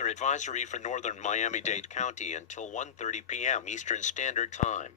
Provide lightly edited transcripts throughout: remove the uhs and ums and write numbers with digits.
weather advisory for northern Miami-Dade County until 1:30 p.m. Eastern Standard Time.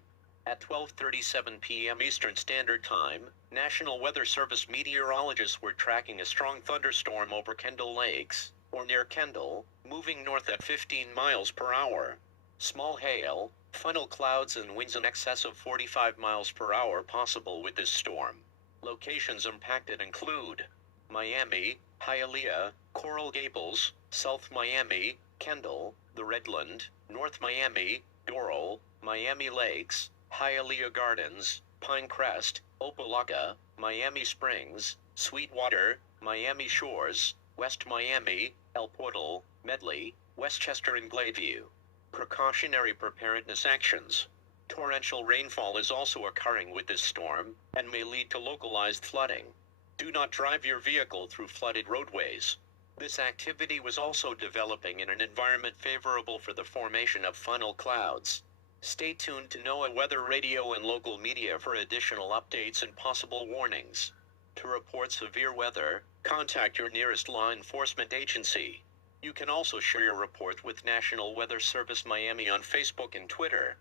At 12:37 p.m. Eastern Standard Time, National Weather Service meteorologists were tracking a strong thunderstorm over Kendall Lakes, or near Kendall, moving north at 15 miles per hour. Small hail, funnel clouds and winds in excess of 45 miles per hour possible with this storm. Locations impacted include Miami, Hialeah, Coral Gables, South Miami, Kendall, the Redland, North Miami, Doral, Miami Lakes, Hialeah Gardens, Pinecrest, Opa-locka, Miami Springs, Sweetwater, Miami Shores, West Miami, El Portal, Medley, Westchester and Gladeview. Precautionary preparedness actions. Torrential rainfall is also occurring with this storm, and may lead to localized flooding. Do not drive your vehicle through flooded roadways. This activity was also developing in an environment favorable for the formation of funnel clouds. Stay tuned to NOAA Weather Radio and local media for additional updates and possible warnings. To report severe weather, contact your nearest law enforcement agency. You can also share your report with National Weather Service Miami on Facebook and Twitter.